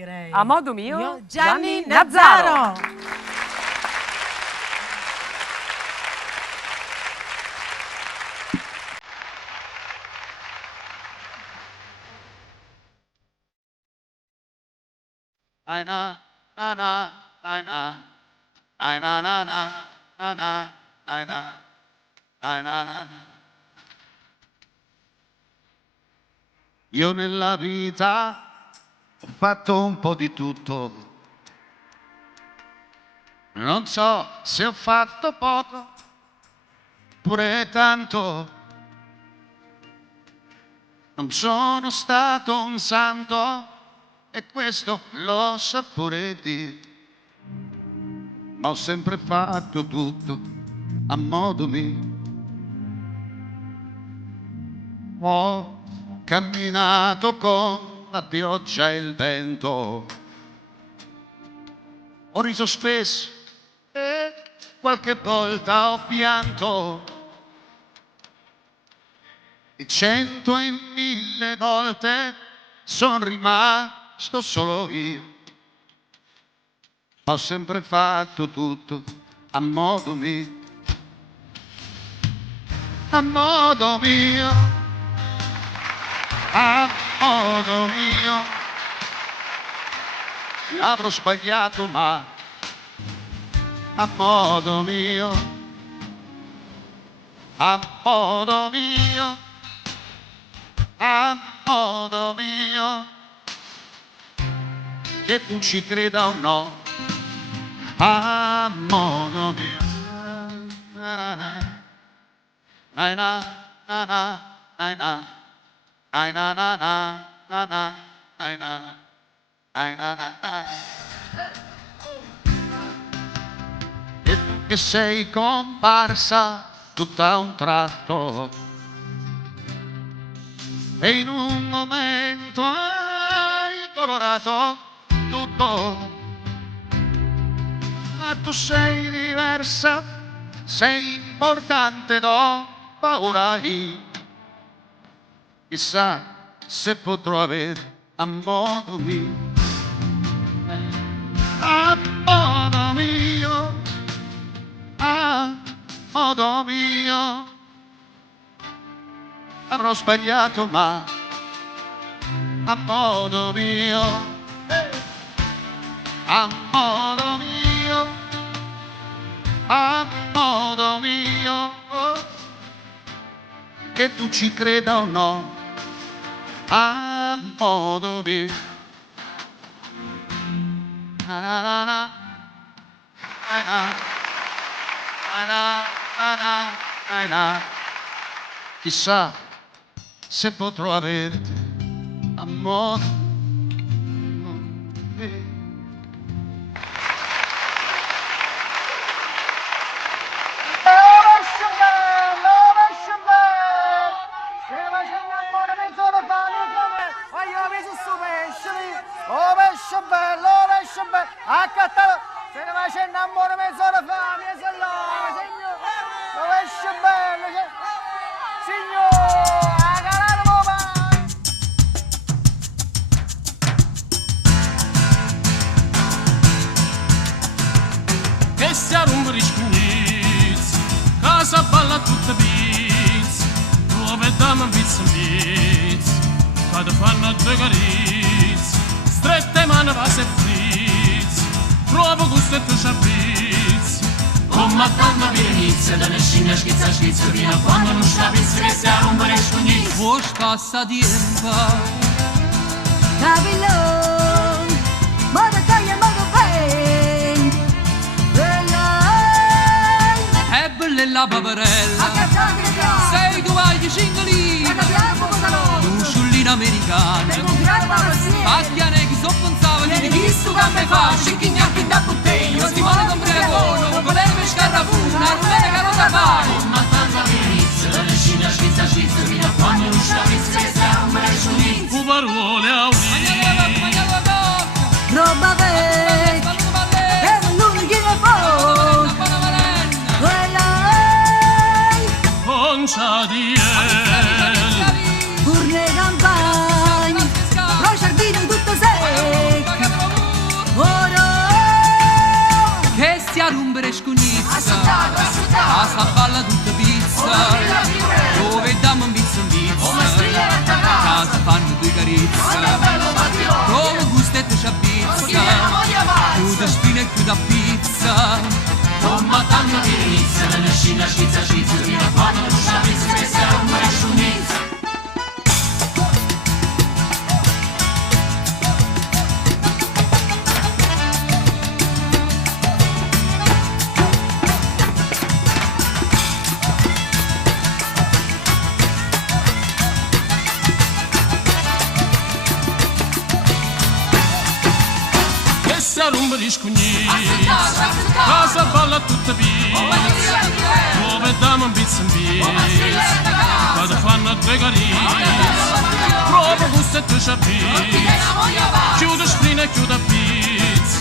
direi. A modo mio, Io, Gianni Nazzaro. Ai na na na ai na ai na na na na ai na ai na na. Io nella vita ho fatto un po' di tutto, non so se ho fatto poco oppure tanto, non sono stato un santo e questo lo so pure Dio, ma ho sempre fatto tutto a modo mio. Ho camminato con la pioggia e il vento, ho riso spesso e qualche volta ho pianto, e 100 e 1000 volte sono rimasto solo io. Ho sempre fatto tutto a modo mio, a modo mio, a modo mio. Avrò sbagliato ma a modo mio, a modo mio, a modo mio, che tu ci creda o no, a modo mio. Ai na na na ai na ai na na na na ai na ai na na. E tu che sei comparsa tutta a un tratto e in un momento hai colorato tutto, ma tu sei diversa, sei importante, no? Paura io, chissà se potrò avere a modo mio, a modo mio, a modo mio. Avrò sbagliato ma a modo mio, a modo mio, a modo mio, che tu ci creda o no, a modo mio. Na na na na, na na na na na. Chissà se potrò averti a modo mio. Che sia rumbo di scugnizzi, casa balla tutta pizza, dove dama un pizza, quando fanno due carizze, strette mani va se frizzi, provo gusto e tu c'abbizzi. Come a tanto per inizio, da nescina schizza fino a quando non c'abbizzi, che sia rumbo di scugnizzi. Vuoi passa tempo, Babylon, modo taglia, modo ven. è bella la paperella, sei tu vai cingolini, l'usciullina americana, pacchiane che so pensavo, gli visto che me fa, cicchignacchi da bottiglia, sti male con pregono, voleva scarrafuna, rumene carota fare. Ma tanto all'inizio, la nescina schizza, fino a quando non c'abbizzi, che sia un bel sciulizzo. U parole a Roba vecchia, e non gli ne può. Poncia di Urne campagne, lo giardino tutto secco. scugnizza, a sta balla tutta pizza, dove dammo un pizza, casa fanno due carizze, come gustetto c'ha pizza, chiude spina e chiude a pizza. Come tanto che inizia, nella scina scizza scizza, fino a quando non c'è pizza, che sia un bel scugnizza. Rumba di scugnizza, casa balla tutta pizza, dove dammo un pizza in pizza, quando fanno due carizze, proprio gustetto c'ha pizza, chiude sprina e chiude a pizza.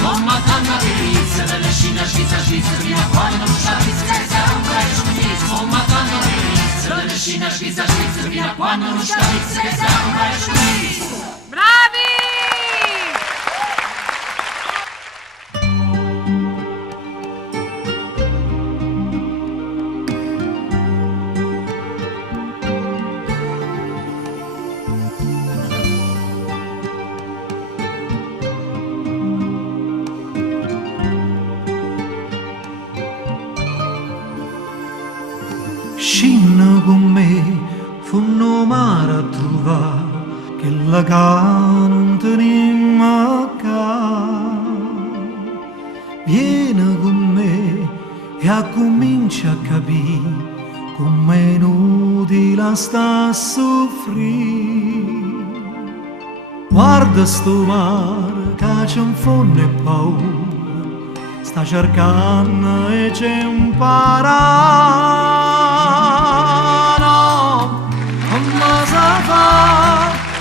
Come tanta pizza, delle scina scizza scizza, fino a quando non c'ha pizza, che sarà un bel scugnizza. Come tanta pizza, delle scina scizza scizza, fino a quando non c'ha pizza, che sarà un bel scugnizza. Bravi! Scinna con me, funno mare a trovare, che la ca non tenim ca. Vieni con me e comincia a capire come è inutile sta a soffrire. Guarda sto mare che c'è un fondo e paura, sta cercando e c'è un parà.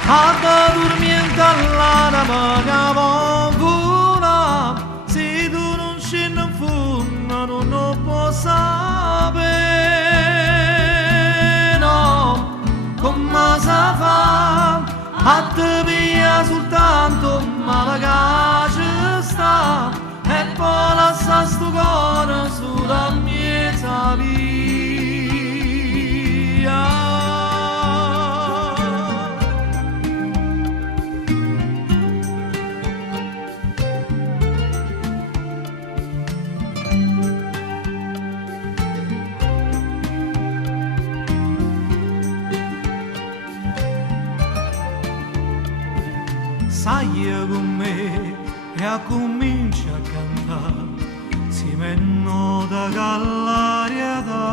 Ada dormiente all'ana ma cavona, se tu non scendi in fondo non lo puoi sapere, no, come si fa a te via soltanto ma la ci sta e poi lascia sto cuore sulla mia via. Sai con me e comincia a cantare, si menno da gallarietà.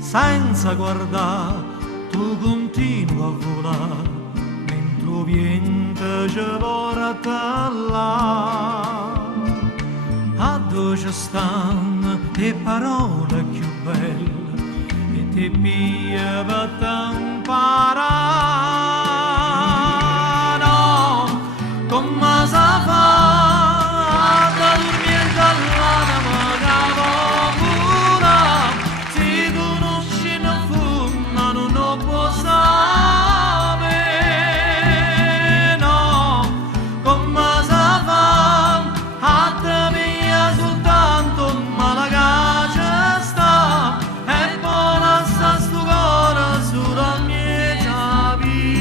Senza guardare, tu continui a volare, mentre viento ci porta là. A dove stanno le parole più belle, e ti pia per t'imparare. Come si fa da dormire dall'anima cavona, se tu non scendi in fondo non lo puoi sapere, no, come si fa a te via soltanto ma la caccia sta e poi lascia sto cuore sulla mia vita.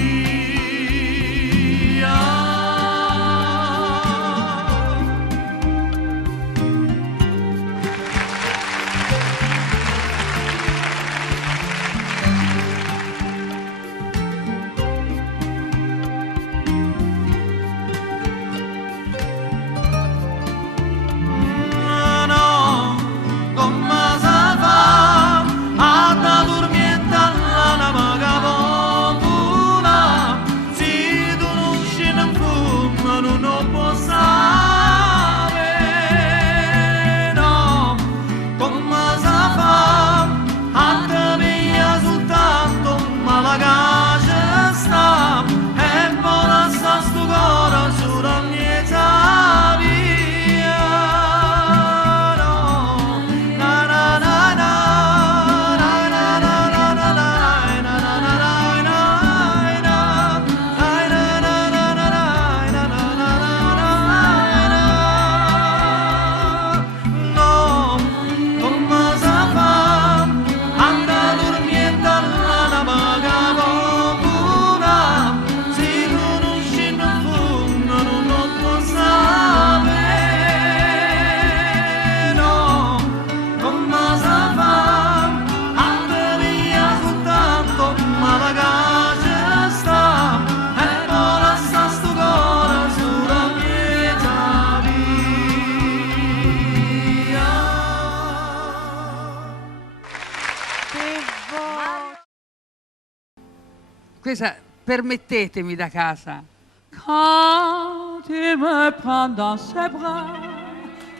Questa permettetemi da casa. Quand il me prend dans ses bras,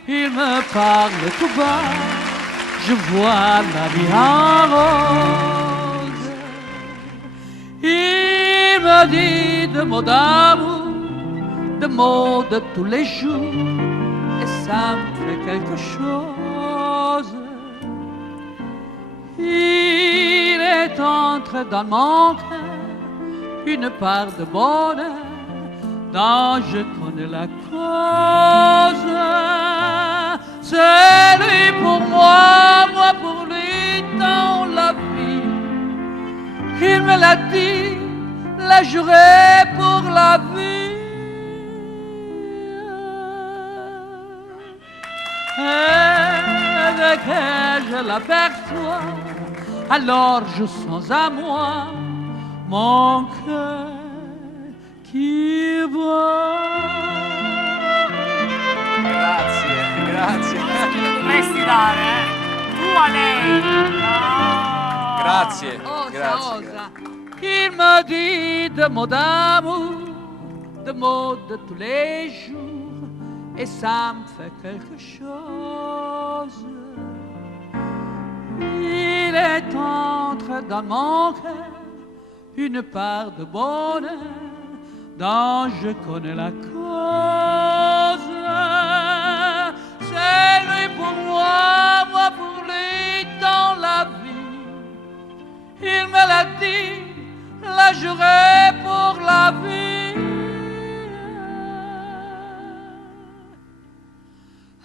il me parle tout bas, je vois la vie en rose. Il me dit de mots d'amour, de mots de tous les jours, et ça me fait quelque chose. Il est entré dans mon cœur une part de bonheur dont je connais la cause. C'est lui pour moi, moi pour lui dans la vie. Il me l'a dit, l'a juré pour la vie. Et dès que je l'aperçois, alors je sens à moi mon cœur chi Grazie. Dovresti dare, tu a lei. No. Grazie. Osa. Il me dit de mots d'amour, de mots de tous les jours, et ça me fait quelque chose. Il est entré dans mon cœur une part de bonheur dont je connais la cause. C'est lui pour moi, moi pour lui dans la vie. Il me l'a dit, l'a juré pour la vie.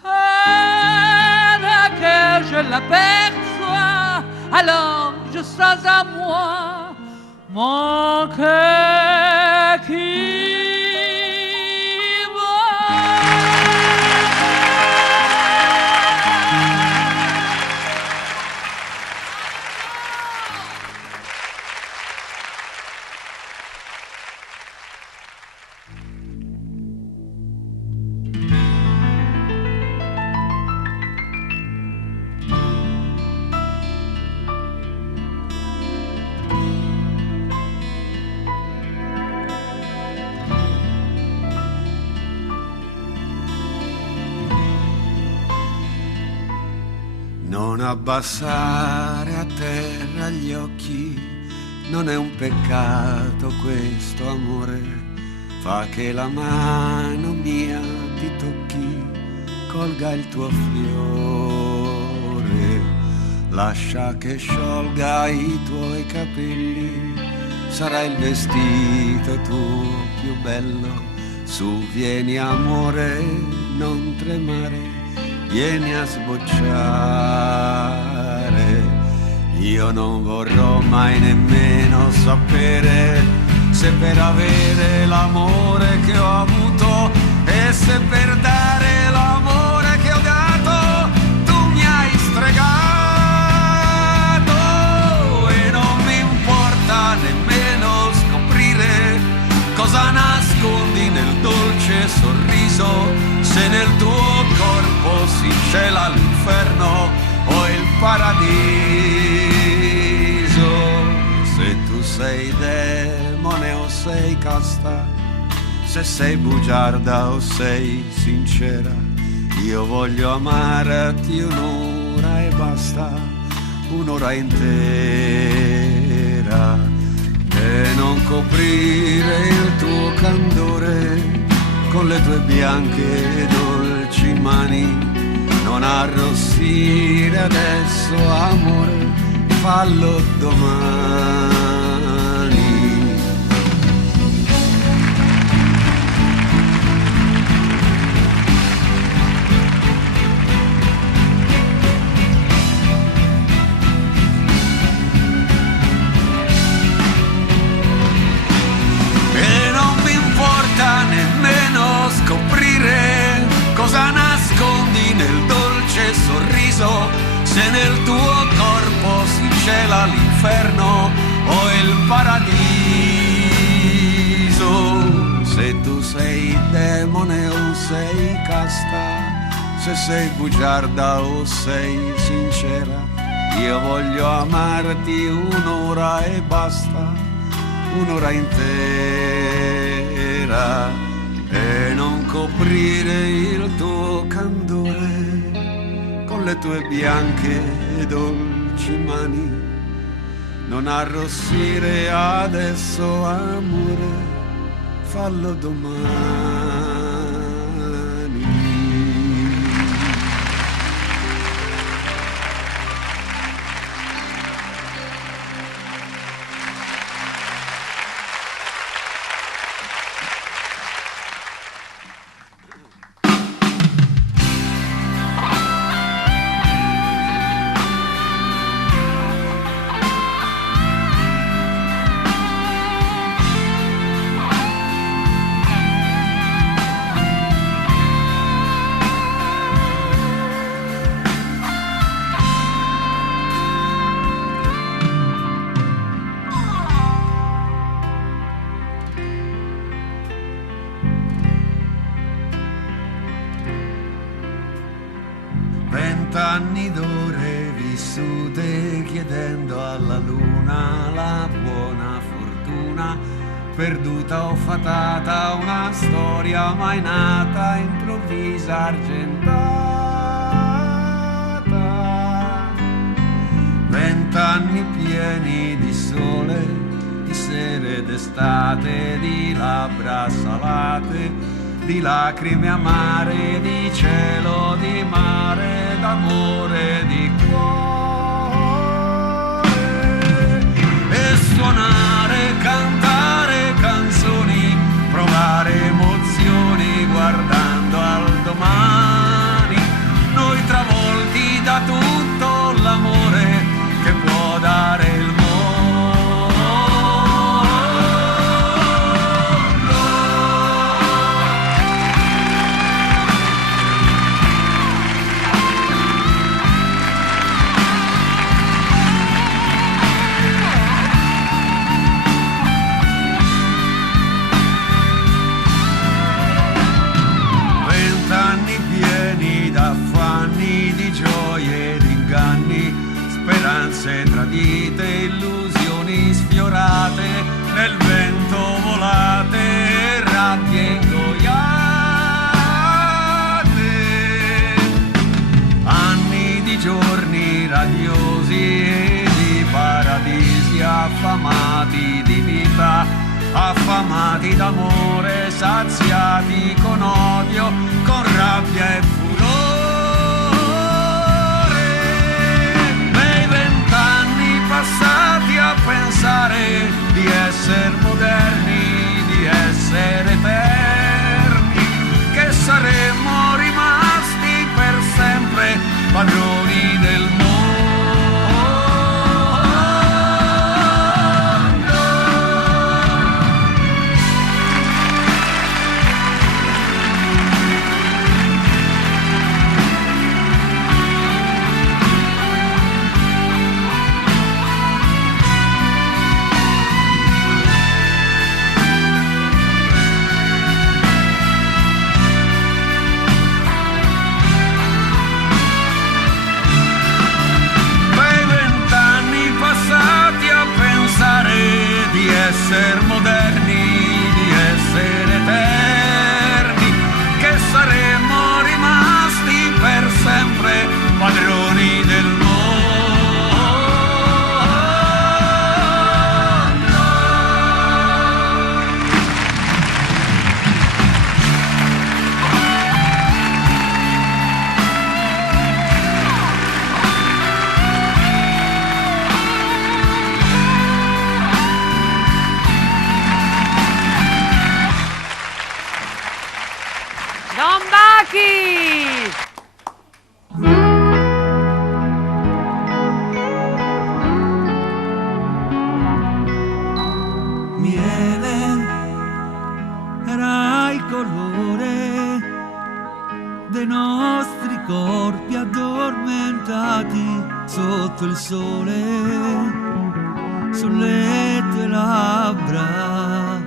Et dès que je l'aperçois, alors je sens à moi mon cœur qui Non abbassare a terra gli occhi, non è un peccato questo amore. Fa che la mano mia ti tocchi, colga il tuo fiore. Lascia che sciolga i tuoi capelli, sarà il vestito tuo più bello. Su, vieni amore, non tremare, vieni a sbocciare. Io non vorrò mai nemmeno sapere se per avere l'amore che ho avuto e se per dare l'amore che ho dato tu mi hai stregato. E non mi importa nemmeno scoprire cosa nascondi nel dolce sorriso, se nel tuo corpo si cela l'inferno o il paradiso. Se tu sei demone o sei casta, se sei bugiarda o sei sincera, io voglio amarti un'ora e basta, un'ora intera. E non coprire il tuo candore con le tue bianche e dolci mani. Non arrossire adesso, amore, fallo domani. E non mi importa nemmeno scoprire cosa nascondi nel dolce sorriso, se nel tuo corpo si cela l'inferno o il paradiso. Se tu sei demone o sei casta, se sei bugiarda o sei sincera, io voglio amarti un'ora e basta, un'ora intera e non coprire il tuo candore con le tue bianche e dolci mani, non arrossire adesso amore, fallo domani. Vent'anni d'ore vissute chiedendo alla luna la buona fortuna, perduta o fatata una storia mai nata, improvvisa argentata. 20 anni pieni di sole, di sere d'estate, di labbra salate, di lacrime amare, di cielo, di mare, d'amore, di cuore. E suonare, cantare canzoni, provare emozioni guardando al domani. Noi travolti da tutto l'amore che può dare il mondo. 20 anni pieni d'affanni, di gioie ed inganni, speranze tradite, illusioni sfiorate, nel vento volate, rabbie ingoiate. Anni di giorni radiosi e di paradisi, affamati di vita, affamati d'amore, saziati con odio, con rabbia e furore. Nei 20 anni passati a pensare di essere moderni, di essere eterni, che saremmo rimasti per sempre padroni del mondo. Di essere moderni, di essere eterni, che saremmo rimasti per sempre padroni del mondo. Don Bachi! Miele era il colore dei nostri corpi addormentati sotto il sole, sulle tue labbra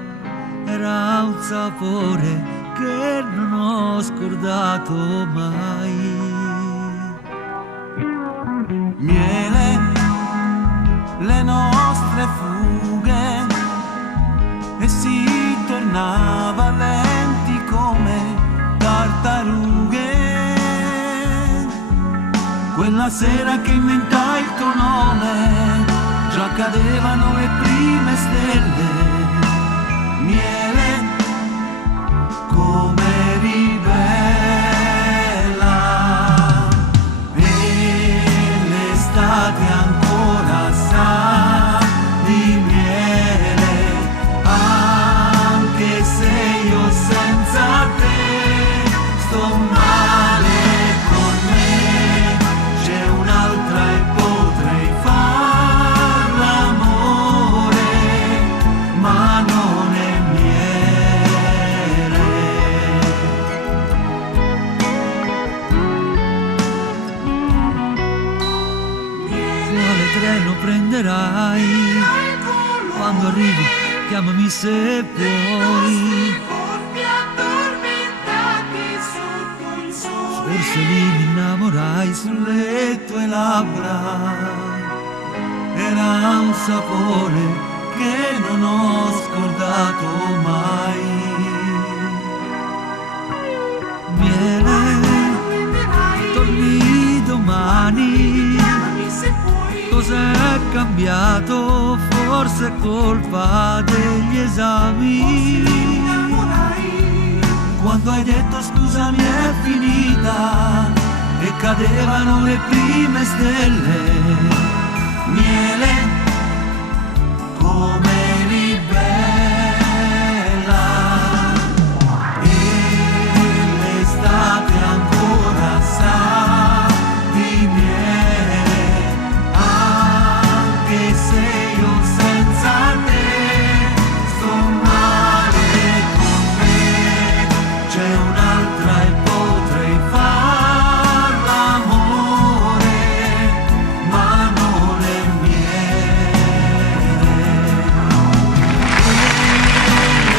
era un sapore che non ho scordato mai. Miele, le nostre fughe prima sera che inventai il tuo nome, già cadevano le prime stelle. Miele, come eri bella, e l'estate ancora sa di miele, anche se io senza te sto male con me. C'è un'altra e potrei far l'amore, ma non è miele. Quale treno prenderai? Quando arrivi chiamami se puoi. Forse lì mi innamorai sulle tue labbra, era un sapore che non ho scordato mai. Miele, torni domani, cos'è cambiato? Forse è colpa degli esami. Quando hai detto scusami è finita e cadevano le prime stelle. Miele, come eri bella, e l'estate ancora sa di miele, anche se io senza te sto male con me. C'è un'altra e potrei far l'amore, ma non è miele.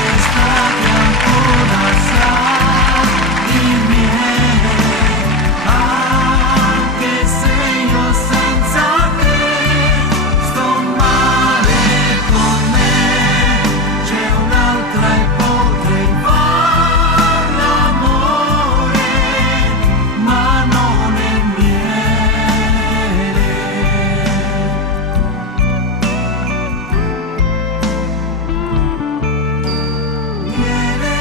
L'estate ancora sa di miele, anche se io senza te sto male con me. C'è un'altra e potrei far l'amore, ma non è miele. Miele.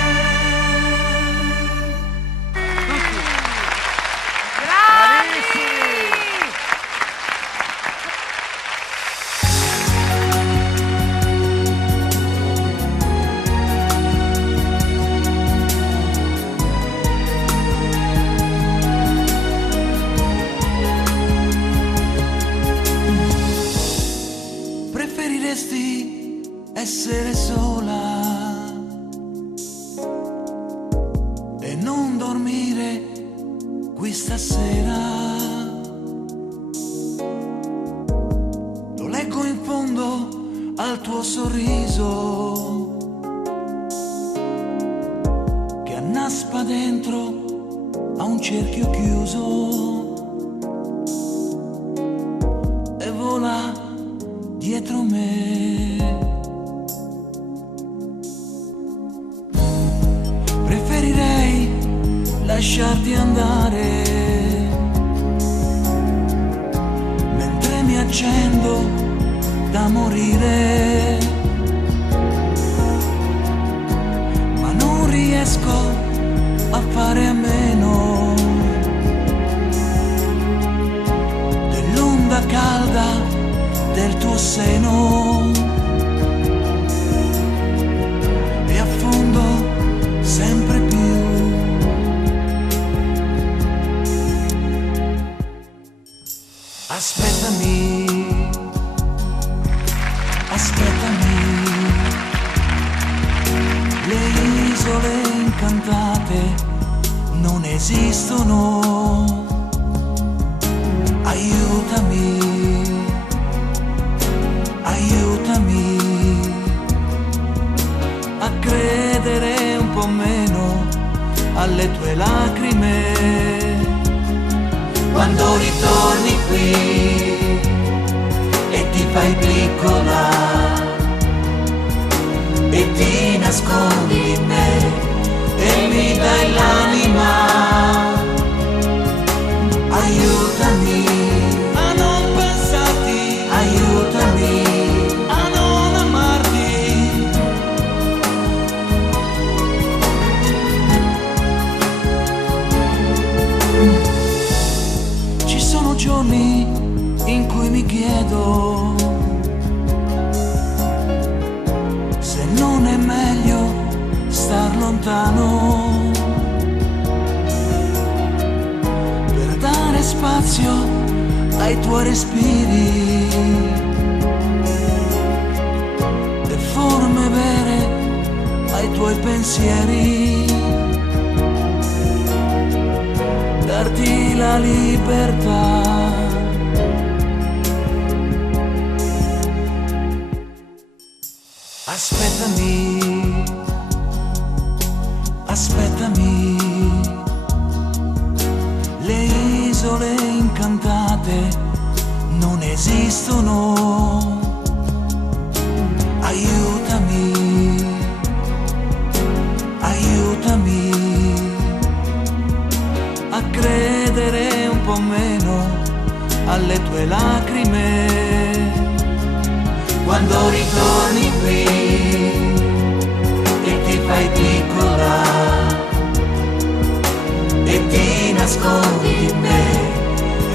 Preferiresti essere sola e non dormire qui stasera? Lo leggo in fondo al tuo sorriso che annaspa dentro a un cerchio chiuso e vola dietro me. Preferirei lasciarti andare mentre mi accendo da morire, ma non riesco a fare a meno dell'onda calda del tuo seno, e affondo sempre più. Aspettami, aspettami, le isole incantate non esistono. Aiutami, aiutami a credere un po' meno alle tue lacrime. Quando ritorni qui e ti fai piccola e ti nascondi in me e mi dai l'anima, aiutami giorni in cui mi chiedo se non è meglio star lontano per dare spazio ai tuoi respiri e forme vere ai tuoi pensieri, darti la libertà. Aspettami, aspettami, le isole incantate non esistono. Aiutami, aiutami a credere un po' meno alle tue lacrime. Quando ritorni qui e ti fai piccola e ti nascondi in me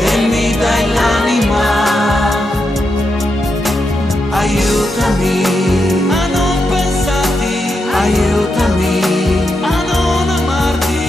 e mi dai l'anima, aiutami a non pensarti, aiutami a non amarti.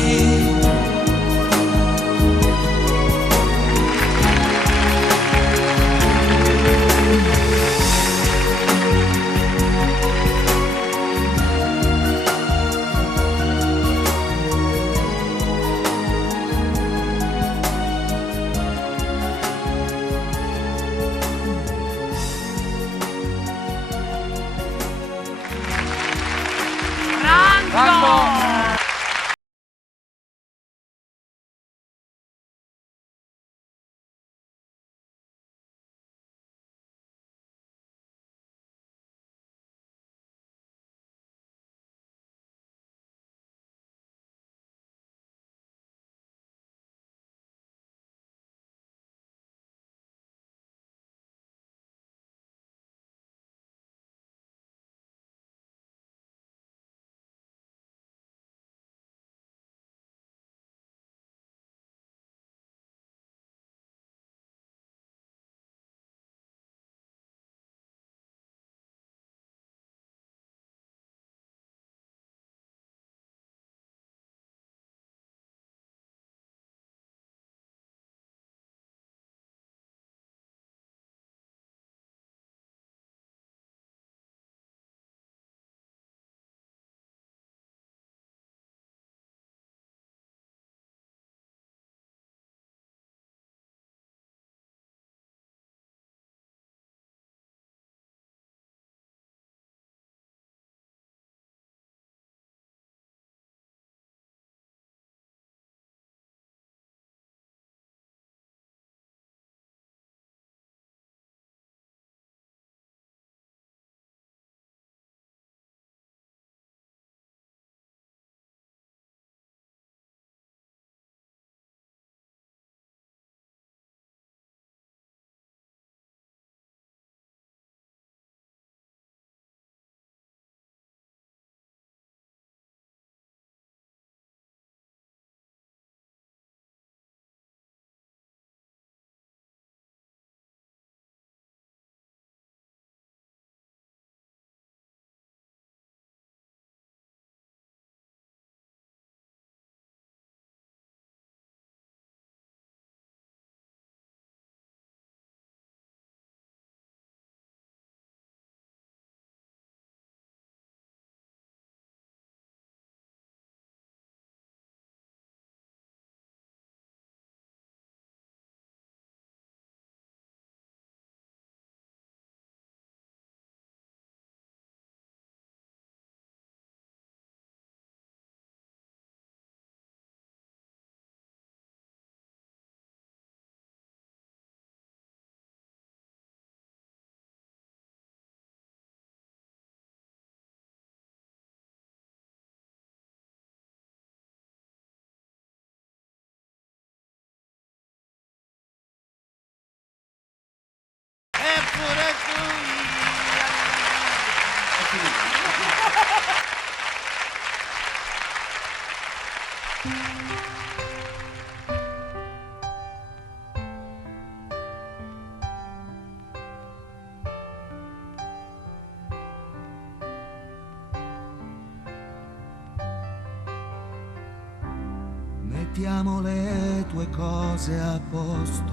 mettiamo le tue cose a posto,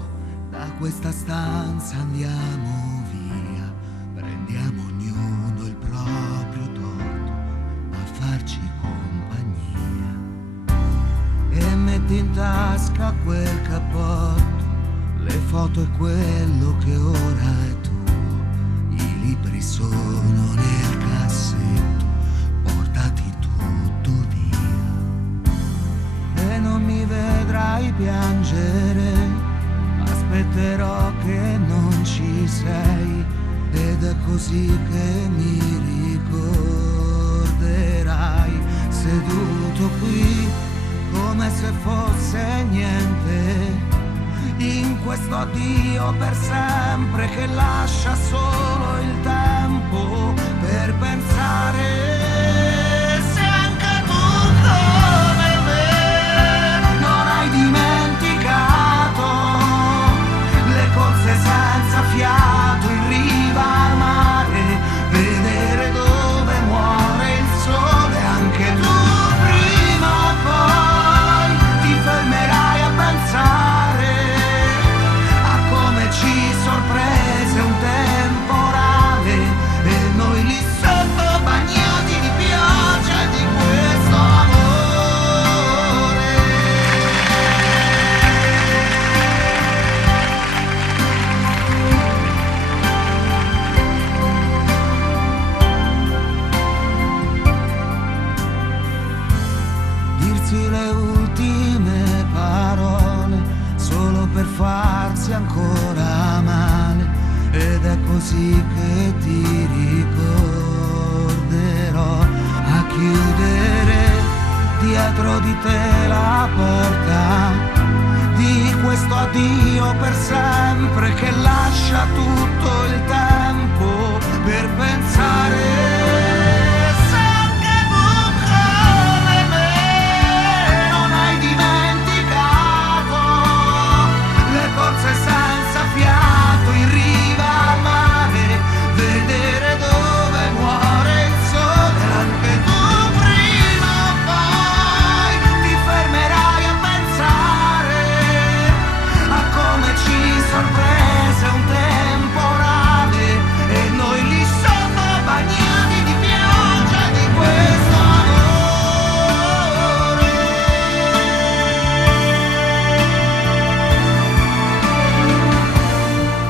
da questa stanza andiamo via, prendiamo ognuno il proprio torto a farci compagnia, e metti in tasca quel cappotto, le foto e quello che ora è tuo, i libri sono nel cassetto, portati tutto via, e non mi vedrai piangere, aspetterò che non ci sei, ed è così che mi ricorderai, seduto qui come se fosse niente, in questo addio per sempre che lascia solo il tempo per pensare. Se anche tu come me non hai dimenticato le corse senza fiato in riva al mare, vedere dove muore il sole, anche tu prima o poi ti fermerai a pensare a come ci sorprese un temporale, e noi lì sotto bagnati di pioggia di questo amore. Dirsi le ultime parole solo per farsi ancora male, ed è così che ti ricorderò, a chiudere dietro di te la porta di questo addio per sempre che lascia tutto il tempo per pensare. Se anche tu come me non hai dimenticato le corse senza fiato in riva al mare, vedere dove muore il sole, anche tu prima o poi ti fermerai a pensare a come ci sorprese un temporale, e noi lì sotto bagnati di pioggia di questo amore.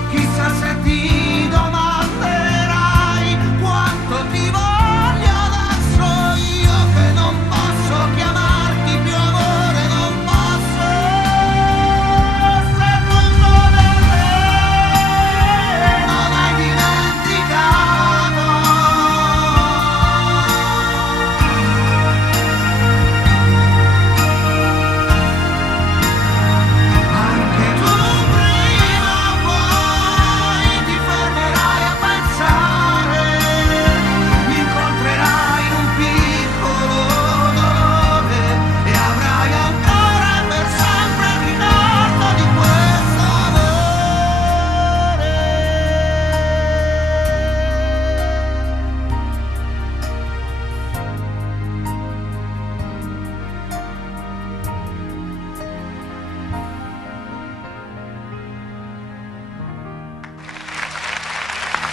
Chissà se ti domanderai quanto ti voglio adesso io, che non posso chiamarti più amore, non posso. Se tu come me non hai dimenticato anche tu prima o poi ti fermerai a pensare, mi incontrerai in un piccolo dolore e avrai ancora per sempre il ricordo di questo amore.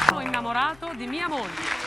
Sono innamorato di mia moglie.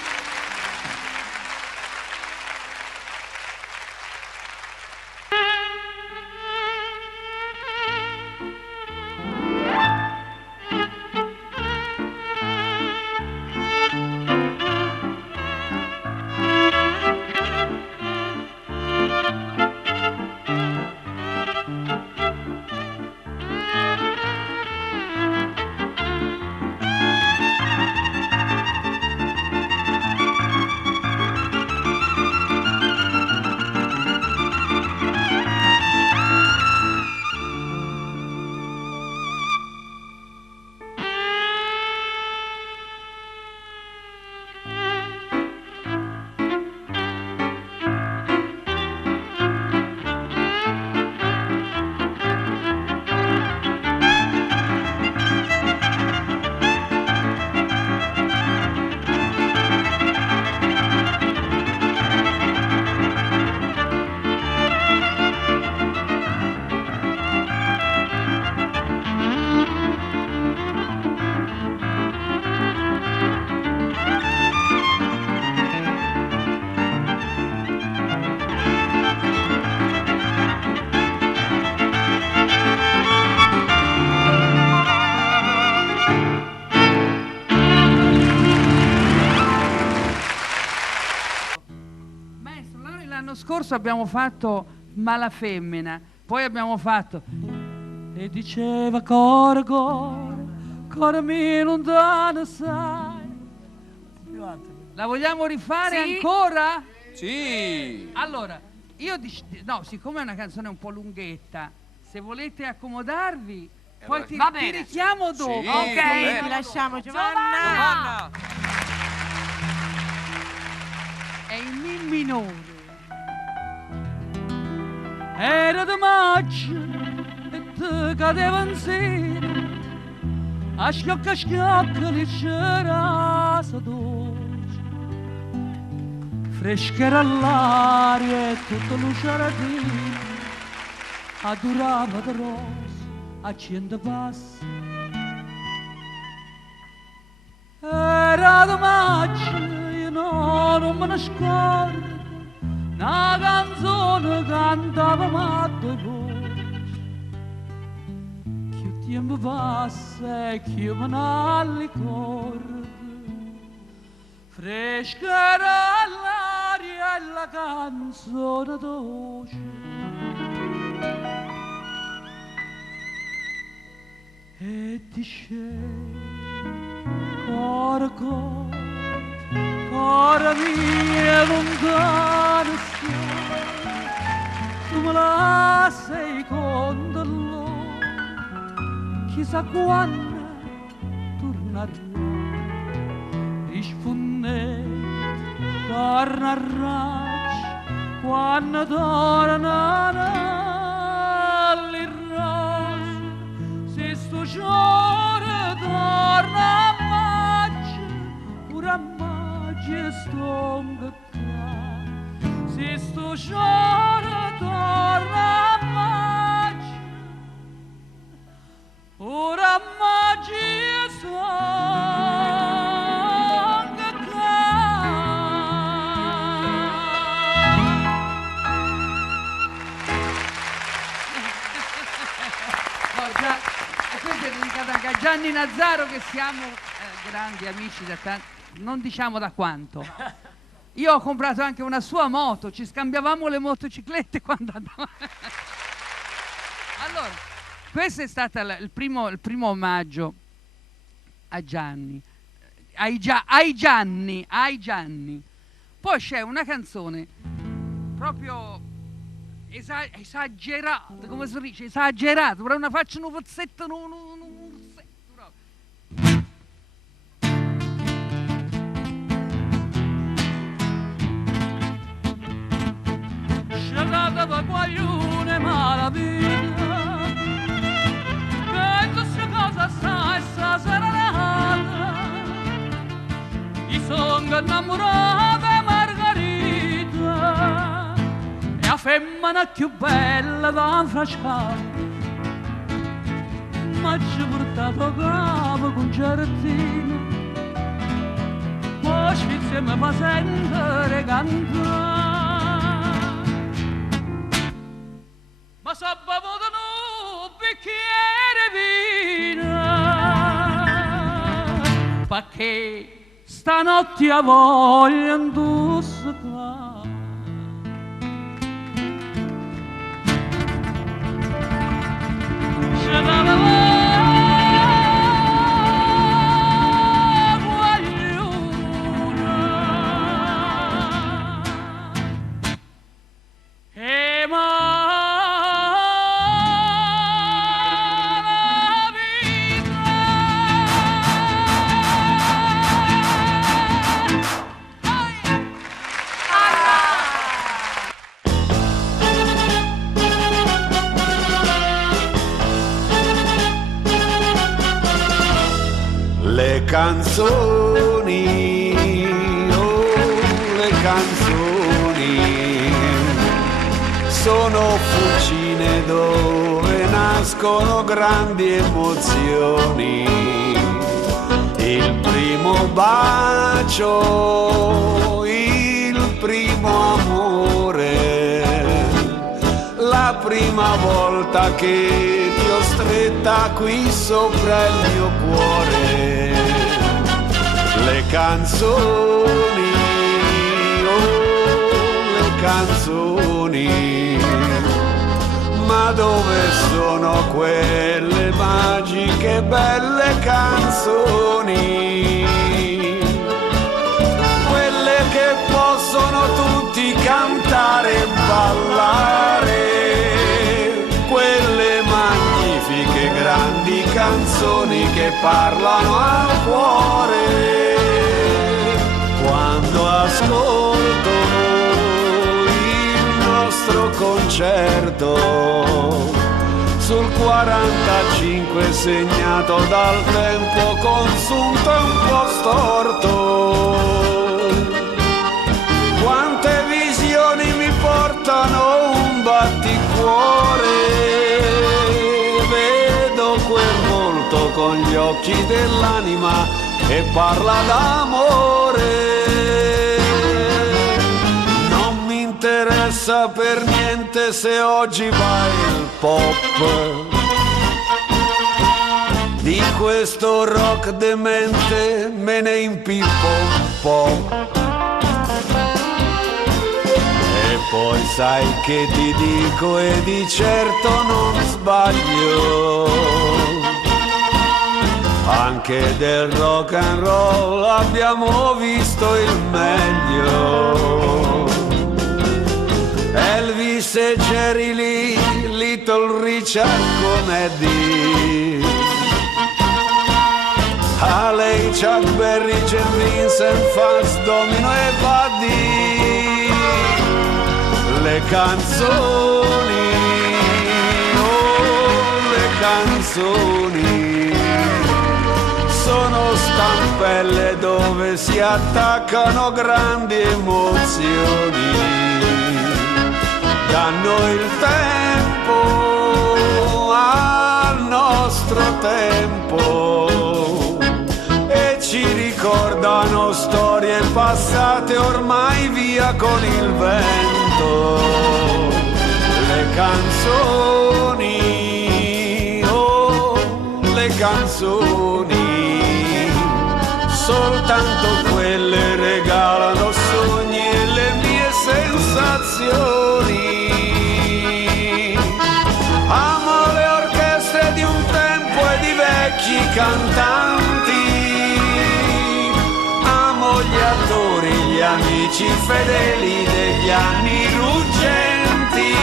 scorso abbiamo fatto Mala Femmina, poi abbiamo fatto e diceva core mio lontano sai. La vogliamo rifare Sì. ancora? Sì. Allora, no, siccome è una canzone un po' lunghetta, se volete accomodarvi, poi ti Va bene. richiamo dopo. Sì, Ok, va bene. Ti lasciamo Giovanna. Giovanna. È in mi minore. Era di maggio e ti cadeva in sera, a schiocca lì c'era sa dolce, fresca era l'aria e tutto lucera di adorava di rosa a 100 passi. Era di maggio, io non me ne scordo, una canzone cantava matto voce. Che tempo passa e che me ne ricordo, fresca era l'aria e la canzone dolce. E dicevo cuore mio lontano sei, tu me la sei con dolore, chissà quando tornerà, rispondete, tornerà, quando tornerà le rose, se sto giorno torna a maggio, pure a maggio sto ingattando. Se sto giorno torna a maggio, pure a maggio sto questa è dedicata anche a Gianni Nazzaro, che siamo grandi amici da tanto, non diciamo da quanto. Io ho comprato anche una sua moto, ci scambiavamo le motociclette quando andavamo. Allora, questo è stato il primo omaggio a Gianni, ai Gianni. Poi c'è una canzone proprio esagerata, come si dice? Esagerata, però una faccia un pezzetto, un sciagata da guaglione malavita, che questa cosa sta e sta serenata, i sono innamorata Margherita, e la femmina più bella da frascare, ma ci ha portato capo con certino, poi Svizzera mi fa sentire cantare. Ma s'ha bevuto un bicchiere vino, perché stanotte ha voglia indossare. Le canzoni, oh, le canzoni sono fucine dove nascono grandi emozioni. Il primo bacio, il primo amore, la prima volta che ti ho stretta qui sopra il mio cuore. Le canzoni, oh, le canzoni dove sono quelle magiche belle canzoni? Quelle che possono tutti cantare e ballare, quelle magnifiche grandi canzoni che parlano al cuore. Quando ascolto il nostro concerto sul 45 segnato dal tempo consunto e un po' storto, quante visioni mi portano un batticuore. Vedo quel volto con gli occhi dell'anima e parla d'amore. Non mi interessa per niente se oggi va il pop, di questo rock demente me ne impippo un po'. E poi sai che ti dico e di certo non sbaglio, anche del rock and roll abbiamo visto il meglio. Elvis e Jerry Lee, Little Richard con Eddie, Haley, Chuck Berry, Jim Vincent, Fats Domino e Buddy. Le canzoni, oh le canzoni, sono stampelle dove si attaccano grandi emozioni, danno il tempo al nostro tempo e ci ricordano storie passate ormai via con il vento. Le canzoni, oh le canzoni, soltanto quelle regalano sogni e le mie sensazioni. Amo le orchestre di un tempo e di vecchi cantanti, amo gli attori, gli amici fedeli degli anni ruggenti.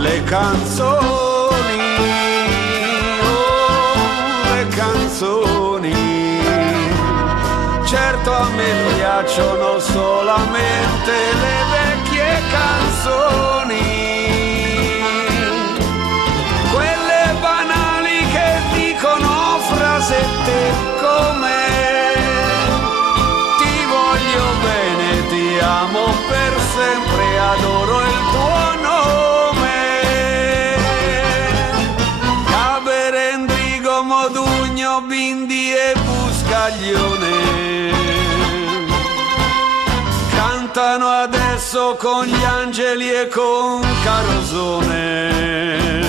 Le canzoni, oh le canzoni, certo a me piacciono solamente le vecchie canzoni, quelle banali che dicono frasette come ti voglio bene, ti amo per sempre, adoro il tuo nome. Modugno, Bindi e Buscaglione cantano adesso con gli angeli e con Carosone.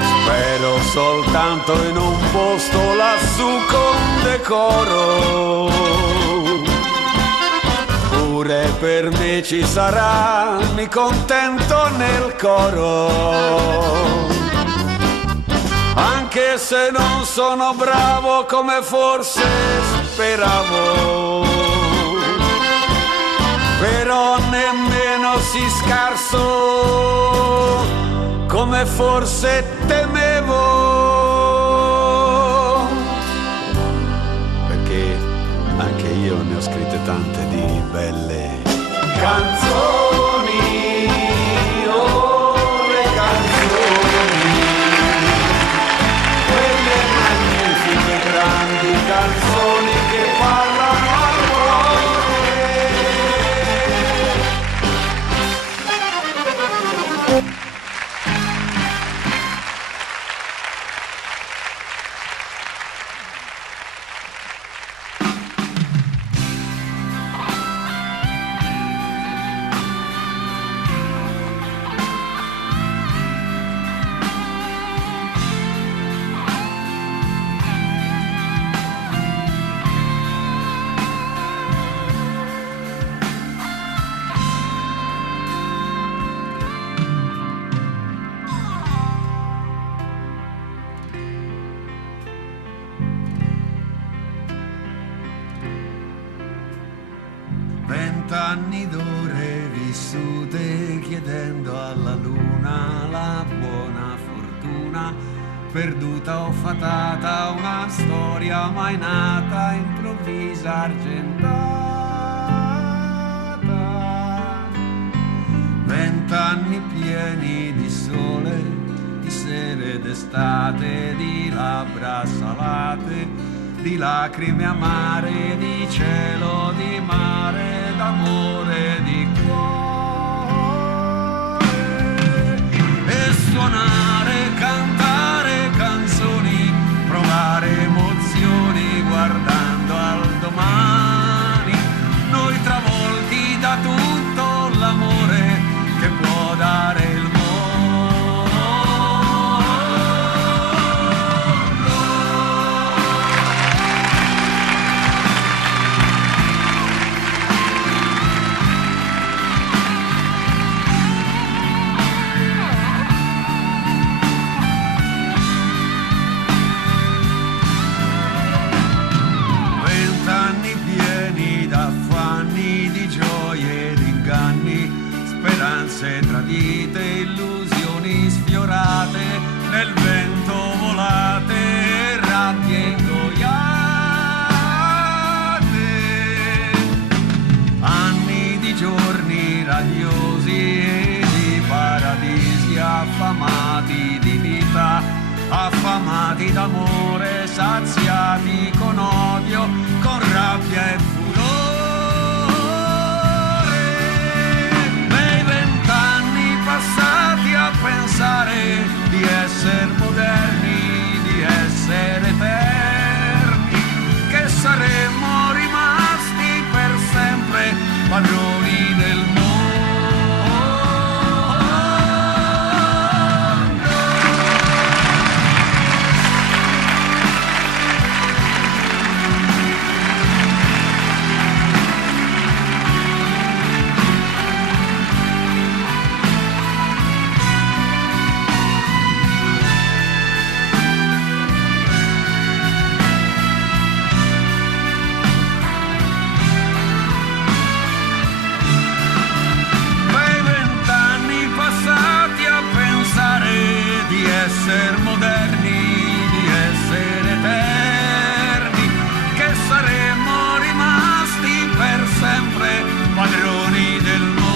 Spero soltanto in un posto lassù con decoro, pure per me ci sarà, mi contento nel coro. Anche se non sono bravo come forse speravo, però nemmeno si scarso come forse temevo, perché anche io ne ho scritte tante di belle canzoni, oh le canzoni, quelle magnifiche grandi canzoni che parlano al cuore. anni d'ore vissute chiedendo alla luna la buona fortuna, perduta o fatata una storia mai nata, improvvisa argentata. 20 anni pieni di sole, di sere d'estate, di labbra salate, di lacrime amare, di cielo, di mare, d'amore, di cuore. E suonare, cantare canzoni, provare emozioni guardando al domani. Noi travolti da tutto l'amore che può dare il mondo. 20 anni pieni d'affanni, di gioie ed inganni, speranze tradite, illusioni sfiorate, nel vento volate, rabbie ingoiate. Anni di giorni radiosi e di paradisi, affamati di vita, affamati d'amore, saziati con odio, con rabbia e furore. Nei 20 anni passati a pensare di essere moderni, di essere eterni, che saremmo rimasti per sempre padroni del mondo. Essere moderni, di essere eterni, che saremmo rimasti per sempre padroni del mondo.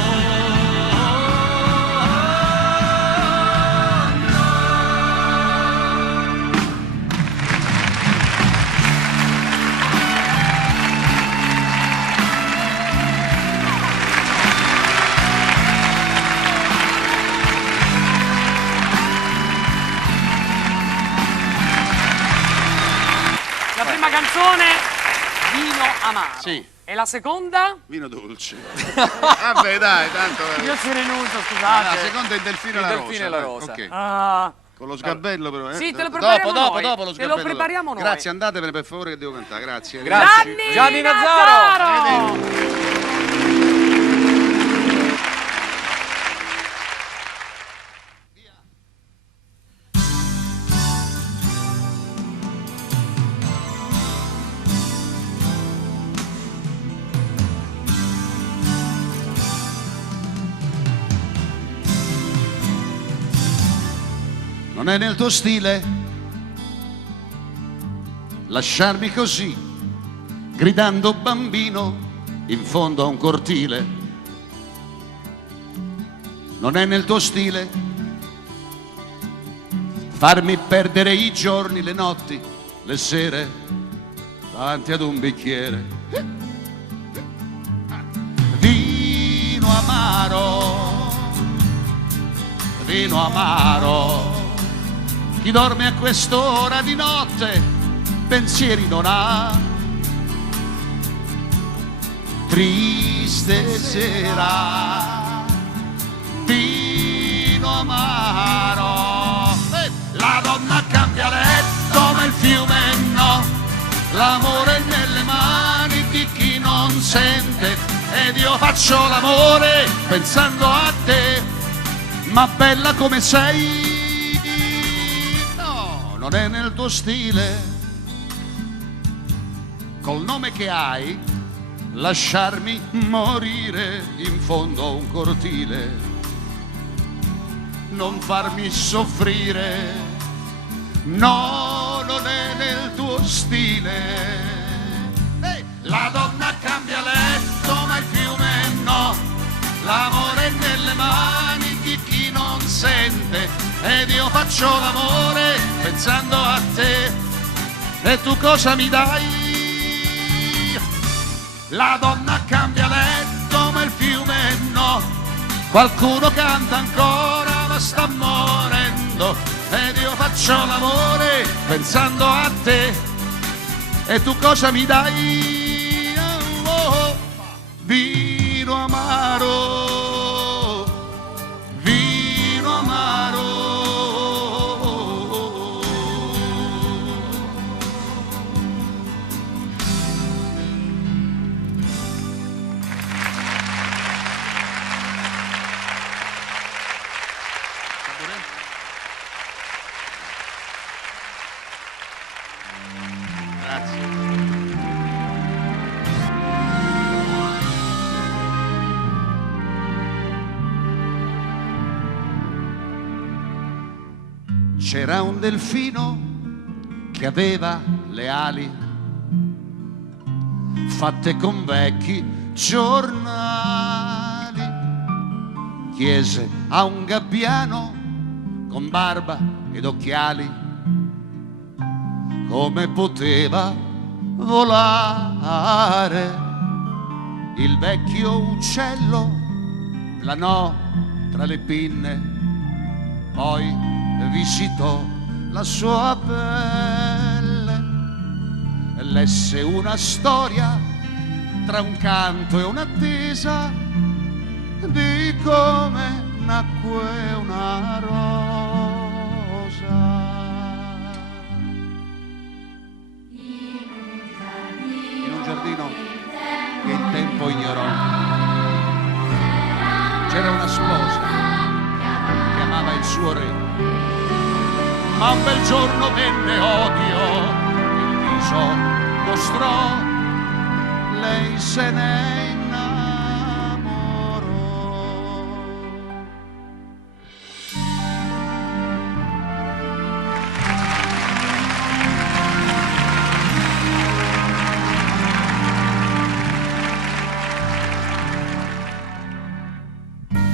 La prima canzone, Vino Amaro. Sì. E la seconda? Vino dolce. Vabbè, dai, tanto. Io sono Renuso, La scusate. seconda è Delfino e la Delfino Rosa. e la Rosa. Ok. Ah, Con lo sgabello però. sì, te lo prepariamo noi. Dopo lo Te sgabello. lo prepariamo noi. Grazie, andatevene per favore che devo cantare. Grazie. Gianni Nazzaro! Non è nel tuo stile lasciarmi così, gridando bambino in fondo a un cortile. Non è nel tuo stile farmi perdere i giorni, le notti, le sere davanti ad un bicchiere. Vino amaro, vino amaro. Chi dorme a quest'ora di notte pensieri non ha. Triste sera, vino amaro. La donna cambia letto ma il fiume no. L'amore è nelle mani di chi non sente. Ed io faccio l'amore pensando a te. Ma bella come sei, non è nel tuo stile, col nome che hai, lasciarmi morire in fondo a un cortile, non farmi soffrire, no, non è nel tuo stile. La donna cambia letto ma il fiume no, l'amore è nelle mani di chi non sente, ed io faccio l'amore pensando a te, e tu cosa mi dai? La donna cambia letto ma il fiume no, qualcuno canta ancora ma sta morendo, ed io faccio l'amore pensando a te, e tu cosa mi dai? Vino amaro, vino amaro. Grazie. C'era un delfino che aveva le ali fatte con vecchi giornali, chiese a un gabbiano con barba ed occhiali come poteva volare. Il vecchio uccello planò tra le pinne, poi visitò la sua pelle, lesse una storia tra un canto e un'attesa di come nacque una rosa. In un giardino che il tempo ignorò c'era una sposa che amava il suo re, ma un bel giorno venne odio, il viso mostrò, lei se ne innamorò.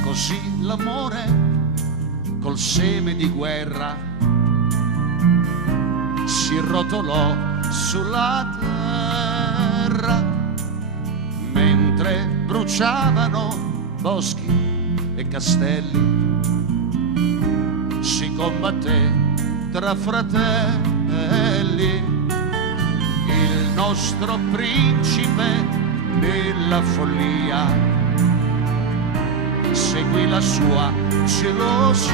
Così l'amore col seme di guerra si rotolò sulla terra, mentre bruciavano boschi e castelli, si combatté tra fratelli. Il nostro principe nella follia seguì la sua gelosia,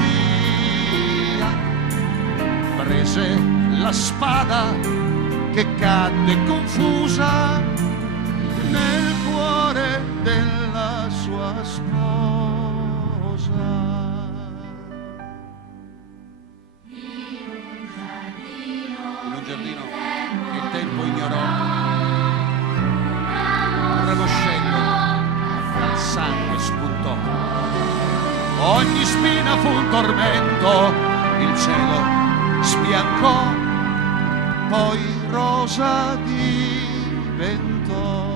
prese la spada che cadde confusa nel cuore della sua sposa. In un giardino che il tempo ignorò, un ramoscello dal sangue spuntò, ogni spina fu un tormento, il cielo sbiancò, poi rosa diventò.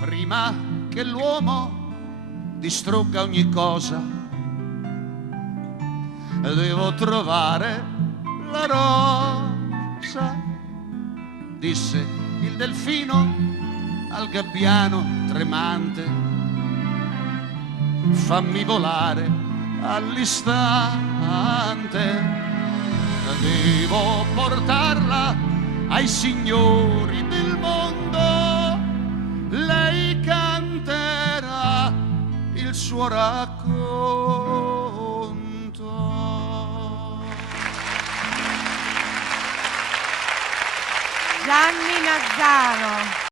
Prima che l'uomo distrugga ogni cosa, devo trovare la rosa, disse il delfino al gabbiano tremante, fammi volare all'istante, devo portarla ai signori del mondo, lei canterà il suo racconto. Gianni Nazzaro.